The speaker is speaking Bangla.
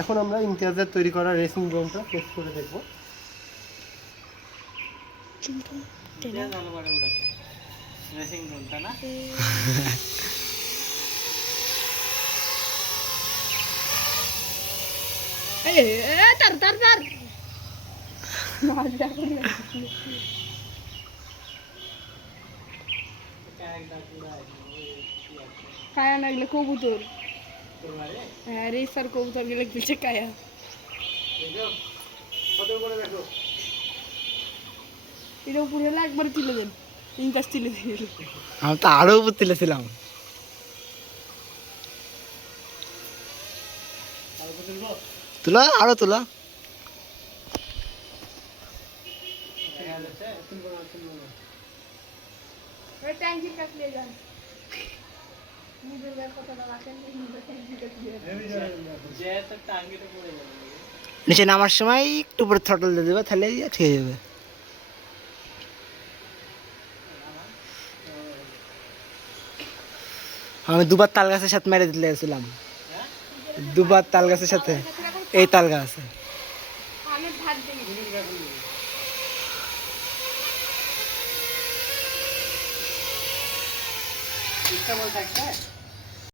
এখন আমরা ইমতিয়াজের তৈরি করা রেসিং ড্রোনটা টেস্ট করে দেখবো। রেসিং ড্রোনটা না কায়া না গেলে কবুতর, হ্যাঁ রেসার কবুতর গেলে বলছে কায়া। এটা উপরে হলে একবার তুলে দেন, তিন কাজ তুলে দিল। আমি তো আরো উপর তুলেছিলাম। তুলা আরো তুলা। ট্যাঙ্কির কাজ নিয়ে যান, নিজের কথাটা রাখেন, ট্যাঙ্কির কাজ নিয়ে নিচে নামার সময় একটু উপরে থ্রটল দিয়ে দেবে, তাহলে ঠিক হয়ে যাবে। আমি দুবার তাল গাছের সাথে মেরে দিতে গেছিলাম, দুবার তাল গাছের সাথে, এই তাল গাছে। আমি ভাত দিই ইচ্ছা বল থাকবে।